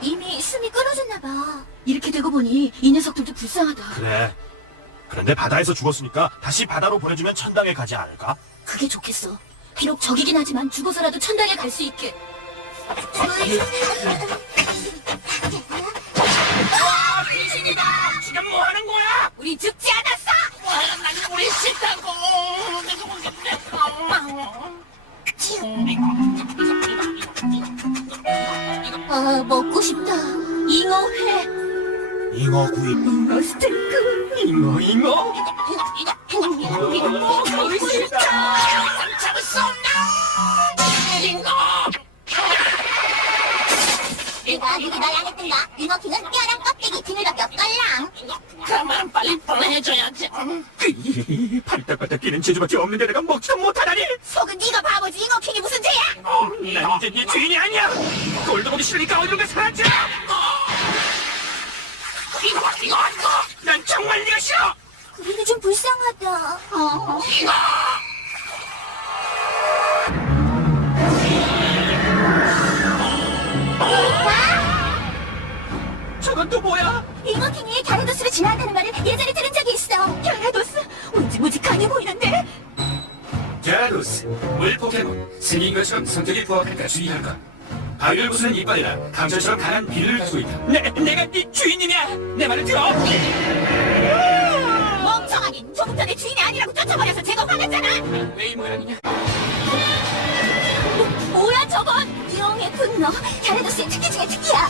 이미 숨이 끊어졌나 봐. 이렇게 되고 보니 이 녀석들도 불쌍하다. 그래. 그런데 바다에서 죽었으니까 다시 바다로 보내주면 천당에 가지 않을까? 그게 좋겠어. 비록 적이긴 하지만 죽어서라도 천당에 갈 수 있게. 귀신이다! 지금 뭐 하는 거야? 우리 죽지 않았어! 와, 난 우리 싫다고! 아, 먹고 싶다. 잉어회, 잉어 구이. 잉어 스테이크. 잉어, 잉어? 먹고 싶다! 잡을 수 없나? 잉어! 누구 널안 했던가? 잉어 킹은 뼈랑 껍 비늘밖에 없걸랑. 가만 빨리 보내줘야지. 팔딱팔딱 뛰는 재주밖에 없는데 내가 먹지도 못하다니! 속은 네가 바보지 잉어킹이 무슨 죄야? 난 이제 네 주인이 아니야! 꼴도 보기 싫으니까 어디로 가 사라져! 이거, 이거, 이거! 난 정말 네가 싫어! 우리는 좀 불쌍하다. 어. 저건 또 뭐야? 잉어킹이 갸라도스를 지나간다는 말을 예전에 들은 적이 있어. 갸라도스? 왠지 무직하게 보이는데? 제라도스, 물 포켓몬, 생긴 것처럼 성격이 부합할까 주의할 것. 바위를 부수는 이빨이라 강철처럼 강한 비를 가지고 있다. 내, 내가 네 주인이냐? 내 말을 들어! 멍청하긴 조금 전에 주인이 아니라고 쫓아버려서 제가 화났잖아. 왜이 모양이냐? 뭐, 뭐야 저건? 이용의 분노. 갸라도스의 특기 중에 특기야.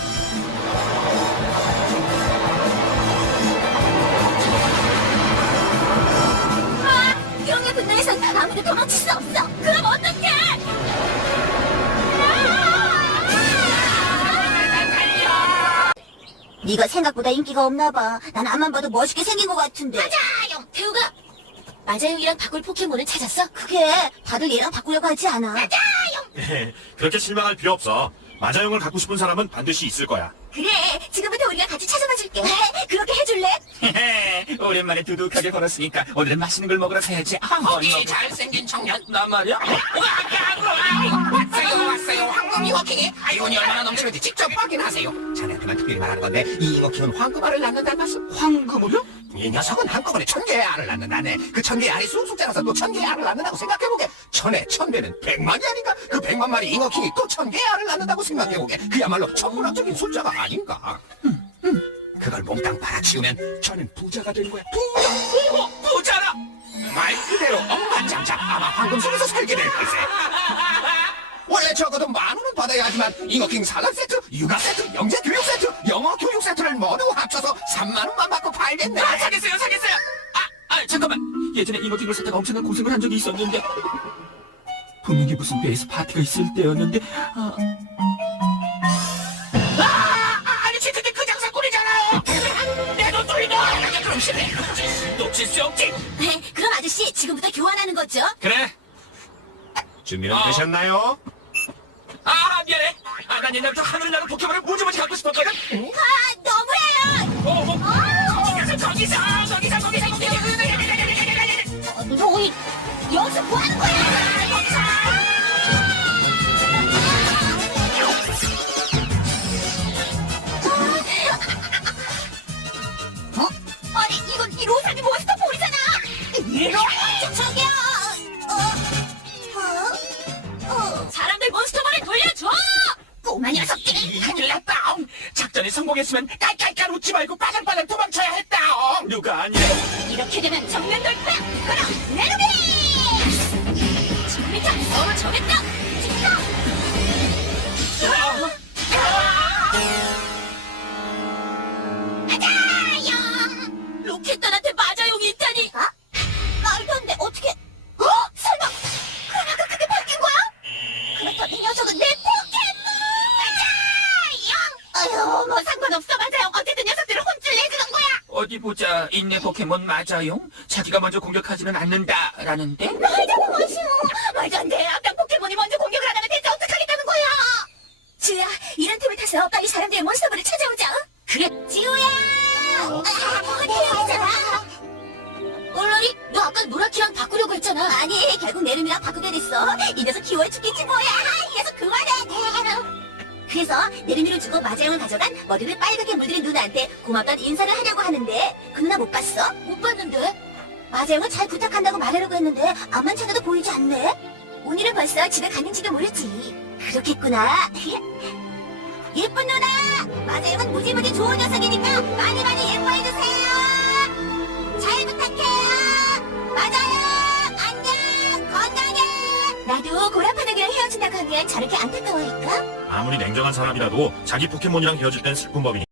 분노에선 아무도 도망칠 수 없어. 그럼 어떡해? 네가 생각보다 인기가 없나 봐. 난 앞만 봐도 멋있게 생긴 것 같은데. 마자용! 태우가! 마자용이랑 바꿀 포켓몬을 찾았어? 그게 다들 얘랑 바꾸려고 하지 않아. 그렇게 실망할 필요 없어. 마자용을 갖고 싶은 사람은 반드시 있을 거야. 그래, 지금부터 우리가 같이 찾아 봐 줄게. 그렇게 해줄래? 오랜만에 두둑하게 걸었으니까 오늘은 맛있는 걸 먹으러 가야지. 아, 거기 잘생긴 청년. 나 말이야? 왔어요, 왔어요. 황금 잉어킹이 아이온이 얼마나 넘치는지 직접 확인하세요. 자네한테만 특별히 말하는 건데 이 잉어킹은 황금알을 낳는다는 말씀. 황금을요? 이 녀석은 한꺼번에 천 개의 알을 낳는다네. 그 천 개의 알이 쑥쑥 자라서 또 천 개의 알을 낳는다고 생각해보게. 천에 천 배는 백만이 아닌가? 그 백만 마리 잉어킹이 또 천 개의 알을 낳는다고 생각해보게. 그야말로 천문학적인 숫자가 아닌가? 그걸 몽땅 팔아치우면 저는 부자가 되는 거야. 부자! 어, 부자라! 말 그대로 억만장자 아마 황금 속에서 살게 될 걸세. 원래 적어도 만 원은 받아야 하지만 잉어킹 산란 세트, 육아 세트, 영재 교육 세트, 영어 교육 세트를 모두 합쳐서 3만 원만 받고 팔겠네. 아, 사겠어요, 사겠어요. 아, 아, 잠깐만. 예전에 잉어킹을 샀다가 엄청난 고생을 한 적이 있었는데 분명히 무슨 배에서 파티가 있을 때였는데 아, 아, 실례. 놓칠 수 없지. 네, 그럼 아저씨, 지금부터 교환하는 거죠? 그래. 준비는 어. 되셨나요? 아, 미안해. 아, 난 옛날부터 하늘을 나는 포켓몬을 무지무지 갖고 싶었거든. 아, 너무해요! 어, 어. 거기서 거기서 거기서 거기서 거기서. 어, 너희 여기서 뭐 하는 거야? 이거? 저기요! 어? 어? 어? 사람들 몬스터볼을 돌려줘! 꼬마 녀석들이! 큰일 났다. 작전이 성공했으면 어디 보자. 인내 포켓몬 맞아요? 자기가 먼저 공격하지는 않는다 라는데? 말도 마시오! 말도 안 돼! 악당 포켓몬이 먼저 공격을 안 하면 대체 어떡하겠다는 거야! 지우야, 이런 틈을 타서 빨리 사람들의 몬스터볼을 찾아오자! 그래, 지우야! 아, 태양이잖아! 얼라리, 너 아까 노라키랑 바꾸려고 했잖아. 아니, 결국 내름이랑 바꾸게 됐어. 이 녀석 귀여워 죽겠지 뭐야. 그래서 내림이를 주고 마자용을 가져간 머리를 빨갛게 물들인 누나한테 고맙다는 인사를 하려고 하는데 그 누나 못 봤어? 못 봤는데? 마자용을 잘 부탁한다고 말하려고 했는데 앞만 찾아도 보이지 않네? 오늘은 벌써 집에 갔는지도 모르지. 그렇겠구나. 예쁜 누나! 마자용은 무지무지 좋은 녀석이니까 많이 많이 예뻐해주세요! 잘 부탁해요! 마자용! 나도 고라파덕이랑 헤어진다고 하면 저렇게 안타까워할까? 아무리 냉정한 사람이라도 자기 포켓몬이랑 헤어질 땐 슬픈 법이니.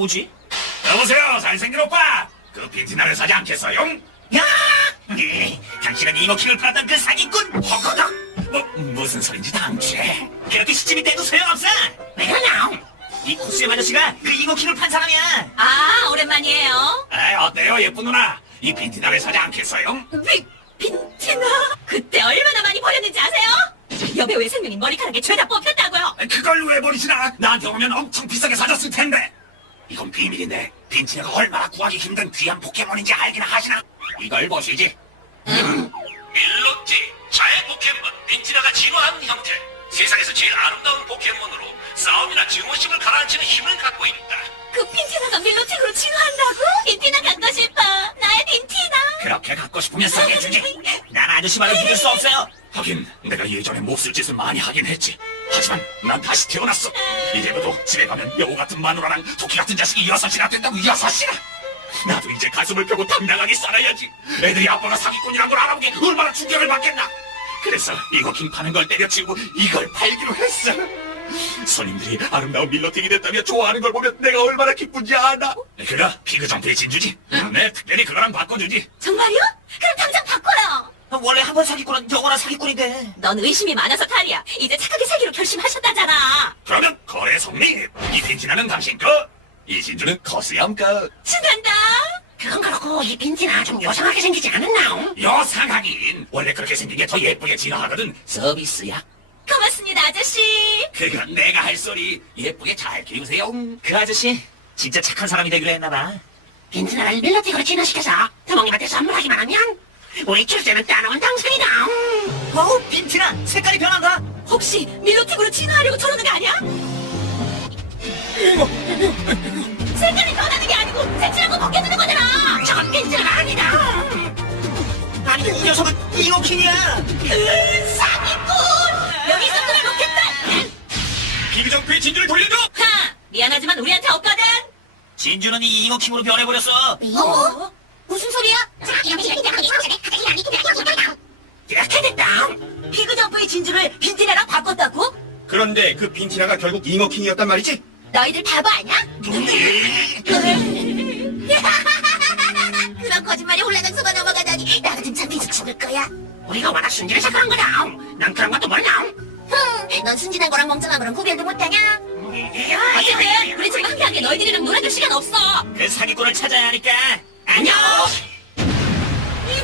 뭐지? 여보세요, 잘생긴 오빠. 그 빈티나를 사지 않겠어요? 야! 네, 당신은 이모킹을 팔았던 그 사기꾼 허거덕. 뭐 무슨 소린지 당최. 그렇게 시집이 돼도 소용없어. 왜 그러냐? 이 코스염 아저씨가 그 이모킹을 판 사람이야. 아, 오랜만이에요. 에 어때요, 예쁜 누나? 이 빈티나를 사지 않겠어요? 빈, 빈티나? 그때 얼마나 많이 버렸는지 아세요? 여배우의 생명인 머리카락에 죄다 뽑혔다고요. 그걸 왜 버리시나? 나한테 오면 엄청 비싸게 사줬을 텐데. 이건 비밀인데 빈티나가 얼마나 구하기 힘든 귀한 포켓몬인지 알긴 하시나? 이걸 보시지. 밀로티 자해 포켓몬 빈티나가 진화한 형태. 세상에서 제일 아름다운 포켓몬으로 싸움이나 증오심을 가라앉히는 힘을 갖고 있다. 그 빈티나가 밀로틱으로 진화한다고? 빈티나 갖고 싶어. 나의 빈티나. 그렇게 갖고 싶으면 사해주지. 난 아저씨 말을 믿을 수 없어요. 하긴 내가 예전에 몹쓸 짓을 많이 하긴 했지. 하지만 난 다시 태어났어. 이제부터 집에 가면 여우 같은 마누라랑 토끼 같은 자식이 여섯이나 된다고 여섯이나. 나도 이제 가슴을 펴고 당당하게 살아야지. 애들이 아빠가 사기꾼이란 걸 알아보게 얼마나 충격을 받겠나. 그래서 이거 킹 파는 걸 때려치우고 이걸 팔기로 했어. 손님들이 아름다운 밀러팅이 됐다며 좋아하는 걸 보면 내가 얼마나 기쁜지 아나? 그거 피그 점프의 진주지? 내 특별히 그거랑 바꿔주지. 정말요? 그럼 당장 바꿔요. 원래 한 번 사기꾼은 영원한 사기꾼인데. 넌 의심이 많아서 탈이야. 이제 착하게 살기로 결심하셨다잖아. 그러면 거래 성립. 이 빈티나는 당신 거, 이 진주는 거스염 거. 신난다. 그건 그렇고 이 빈티나 좀 요상하게 생기지 않았나? 요상하긴 원래 그렇게 생긴 게 더 예쁘게 진화하거든. 서비스야. 고맙습니다, 아저씨. 그건 내가 할 소리. 예쁘게 잘 키우세요. 그 아저씨 진짜 착한 사람이 되기로 했나봐. 빈티나를 밀러틱으로 진화시켜서 부모님한테 선물하기만 하면 우리 출세는 따놓은 당상이다. 어우 빈티나 색깔이 변한다. 혹시 밀로틱으로 진화하려고 저러는 거 아니야? 색깔이 변하는 게 아니고 색칠하고 벗겨지는 거잖아. 저건 빈티나가 아니다. 아니 이 녀석은 잉어킹이야. 그 사기꾼! 여기 있었으면 좋겠다. 비교정표의 진주를 돌려줘! 하! 미안하지만 우리한테 없거든. 진주는 이 잉어킹으로 변해버렸어. 어? 무슨 소리야? 이렇게 됐다. 피그점프의 진주를 빈티나랑 바꿨다고? 그런데 그 빈티나가 결국 잉어킹이었단 말이지? 너희들 바보 아냐? 그런 거짓말이 혼란장소가 넘어가다니 나 같은 참비서 죽을 거야. 우리가 워낙 순진해서 그런 거다. 난 그런 것도 몰라. 흥, 넌 순진한 거랑 멍청한 거랑 구별도 못하냐? 어쨌든 우리 지금 함께하게 너희들이랑 놀아줄 시간 없어. 그 사기꾼을 찾아야 하니까. 안녕.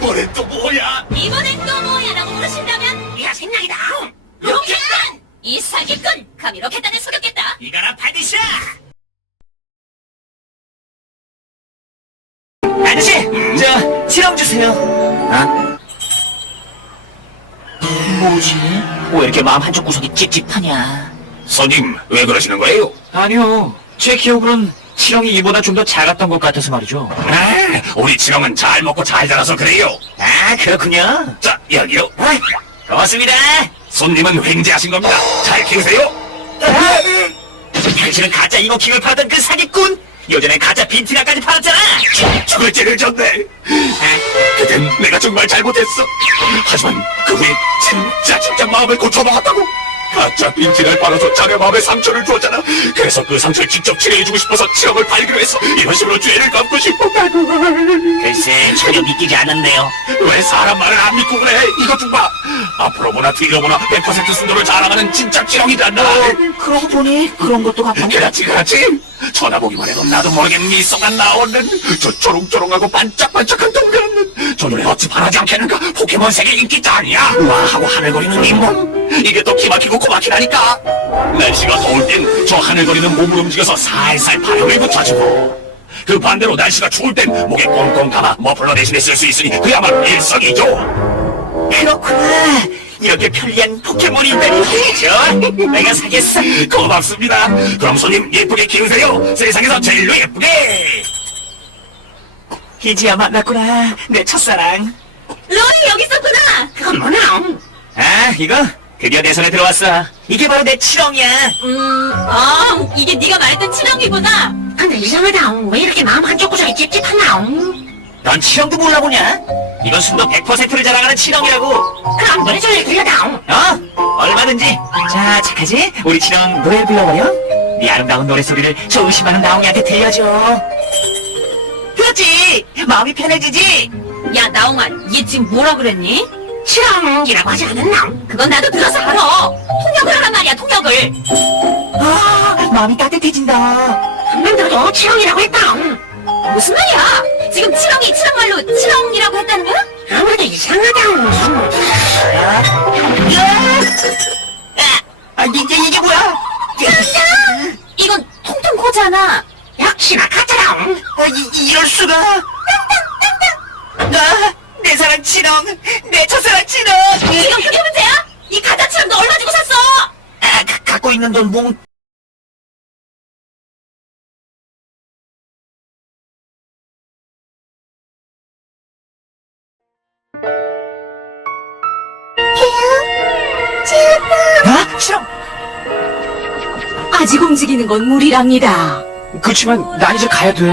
이번엔 또 뭐야? 이번엔 또 뭐야라고 물으신다면 네가 생략이다. 로켓단! 이 사기꾼! 감히 로켓단을 속였겠다. 이거나 받으셔. 아저씨, 저 실험 주세요. 어? 뭐지? 왜 이렇게 마음 한쪽 구석이 찝찝하냐? 손님, 왜 그러시는 거예요? 아니요. 제 기억으론 치렁이 이보다 좀 더 작았던 것 같아서 말이죠. 아, 우리 지렁은 잘 먹고 잘 자라서 그래요. 아, 그렇군요. 자, 여기요. 아, 고맙습니다. 손님은 횡재하신 겁니다. 잘 키우세요. 아, 당신은 가짜 잉어킹을 팔았던 그 사기꾼? 예전에 가짜 빈티나까지 팔았잖아. 죽을 죄를 졌네. 그땐 내가 정말 잘못했어. 하지만 그 후에 진짜 진짜 마음을 고쳐먹었다고. 가짜 빈티를 팔아서 자네 마음에 상처를 주었잖아. 그래서 그 상처를 직접 치료해주고 싶어서 치렁을 팔기로 했어. 이런 식으로 죄를 갚고 싶었다고. 글쎄, 전혀 믿기지 않는데요. 왜 사람 말을 안 믿고 그래? 이것 좀 봐. 앞으로 보나 뒤로 보나 100% 순도를 자랑하는 진짜 지렁이란다. 그러고 보니 그런 것도 같아. 그렇지 그렇지. 쳐다보기만 해도 나도 모르게 미소가 나오는 저 초롱초롱하고 반짝반짝한 동그란 저 눈에 어찌 반하지 않겠는가? 포켓몬 세계 인기 짱이야. 우아하고 하늘거리는 잇몸 이게 또 기막히고 고막히다니까. 날씨가 더울 땐 저 하늘거리는 몸을 움직여서 살살 바람을 붙여주고. 그 반대로 날씨가 추울 땐 목에 꽁꽁 감아 머플러 대신에 쓸 수 있으니 그야말로 일석이조. 그렇구나. 이렇게 편리한 포켓몬이 있다니. 저, 내가 사겠어. 고맙습니다 그럼 손님 예쁘게 키우세요 세상에서 제일로 예쁘게 이제야 만났구나. 내 첫사랑. 로이 여기 있었구나. 그건 뭐냐? 아, 이거 드디어 내 손에 들어왔어. 이게 바로 내 치렁이야. 음, 아, 이게 네가 말했던 치렁이구나. 근데 이상하다. 왜 이렇게 마음 한쪽 구석이 찝찝하나? 넌 치렁도 몰라보냐? 이건 순도 100%를 자랑하는 치렁이라고. 그럼 노래 좀 해주려다. 어? 얼마든지. 자, 착하지? 우리 치렁 노래 불러버려. 네 아름다운 노래소리를 저 의심하는 나옹이한테 들려줘. 그렇지. 마음이 편해지지. 야, 나홍아, 얘 지금 뭐라 그랬니? 치렁이라고 하지 않았나? 그건 나도 들어서 알아. 통역을 하란 말이야, 통역을. 아, 마음이 따뜻해진다. 한번 들어도 치렁이라고 했다. 무슨 말이야? 지금 치렁이 치렁말로 치렁이라고 했다는 거야? 아무래도 이상하다. 아, 이게 이게 뭐야? 이건 통통 코잖아. 역시나 가짜라. 아, 이, 이럴 수가. 나, 내 사랑 치렁, 내 첫사랑 치렁. 지금 그게 문제야? 이 가짜 치렁도 얼마 주고 샀어? 아, 가, 갖고 있는 돈 몽. 아, 치렁. 아직 움직이는 건 무리랍니다. 그렇지만 난 이제 가야 돼.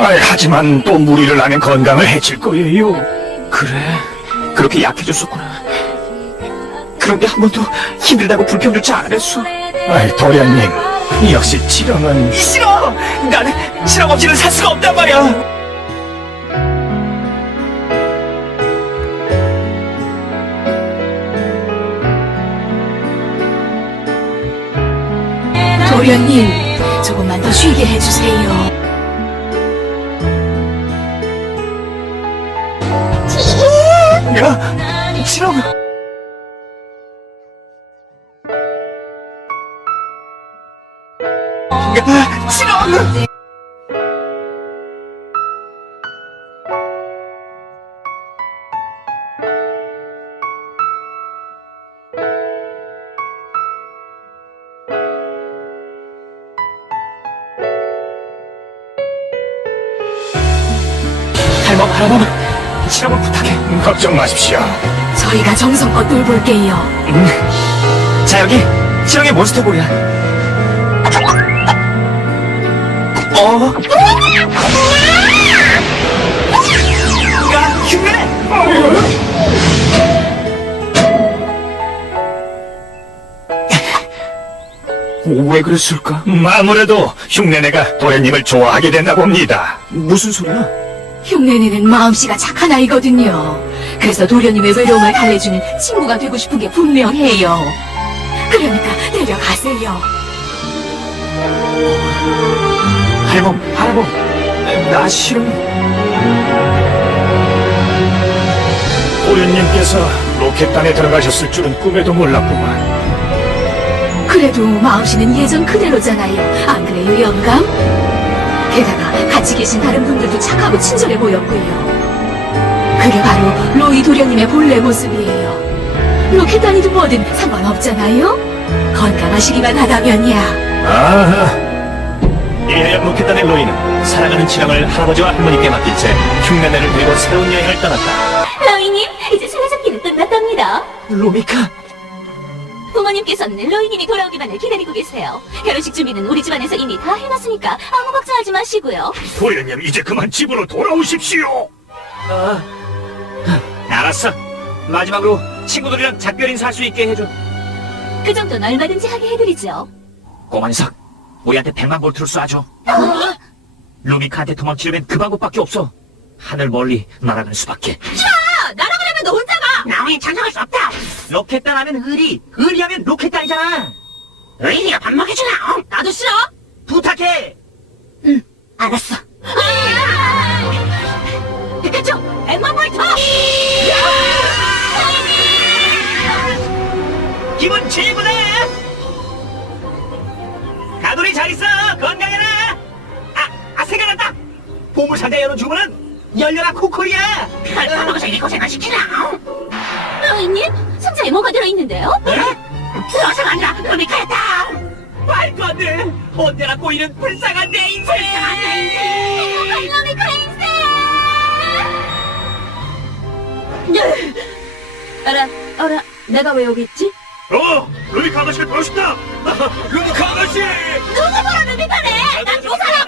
아이, 하지만 또 무리를 하면 건강을 해칠 거예요 그래. 그렇게 약해졌었구나. 그런데 한 번도 힘들다고 불평조차 안 했어. 아이 도련님 역시 치렁은 싫어! 나는 치렁 없이는 살 수가 없단 말이야. 도련님, 조금만 더 쉬게 해주세요. 야, 치렁. 야, 치렁! 걱정 마십시오. 저희가 정성껏 돌볼게요. 자, 여기 실험의 몬스터볼이야. 어? 야, 흉내내! 왜 그랬을까? 아무래도 흉내내가 도련님을 좋아하게 됐나 봅니다. 무슨 소리야? 흉내내는 마음씨가 착한 아이거든요. 그래서 도련님의 외로움을 달래주는 친구가 되고 싶은 게 분명해요. 그러니까 데려가세요. 할멈, 할아범, 나 싫어. 도련님께서 로켓단에 들어가셨을 줄은 꿈에도 몰랐구만. 그래도 마음씨는 예전 그대로잖아요. 안 그래요, 영감? 게다가 같이 계신 다른 분들도 착하고 친절해 보였고요. 그게 바로 로이 도련님의 본래 모습이에요. 로켓 단이든 뭐든 상관없잖아요? 건강하시기만 하다면야. 아하. 이래야 로켓단의 로이는 사랑하는 친형을 할아버지와 할머니께 맡긴 채 흉내내를 데리고 새로운 여행을 떠났다. 로이님, 이제 술래잡기는 끝났답니다. 로미카, 부모님께서는 로이님이 돌아오기만을 기다리고 계세요. 결혼식 준비는 우리 집안에서 이미 다 해놨으니까 아무 걱정하지 마시고요. 도련님 이제 그만 집으로 돌아오십시오. 아, 알았어. 마지막으로 친구들이랑 작별 인사할 수 있게 해줘. 그 정도는 얼마든지 하게 해드리죠. 꼬만석, 우리한테 100만 볼트를 쏴줘. 루미카한테 도망치려면 그 방법밖에 없어. 하늘 멀리 날아갈 수밖에. 날아가려면 너 혼자 가! 나오니 찬성할 수 없다. 로켓단 하면 의리, 의리하면 로켓단이잖아. 의리가 밥 먹여주나? 어? 나도 싫어! 부탁해. 알았어. 그쵸? 엠마 볼터! 기분 최고다. 가돌이 잘 있어. 건강해라. 아, 아 생각났다. 보물상자 여는 주문은 열려라 코코리야. 그걸 밥 먹어서 이 고생을 시키나? 어? 로이님, 상자에 뭐가 들어있는데요? 러사가 아니라 루미카였다. 말도 안 돼. 언제나 꼬이는 불쌍한 내 인생. 로미카 인생! 알아, 알아. 내가 왜 여기 있지? 어, 루미카 아가씨를 싶다. 루미카 아가씨. 누구 보러 루미카래? 난 조사라고!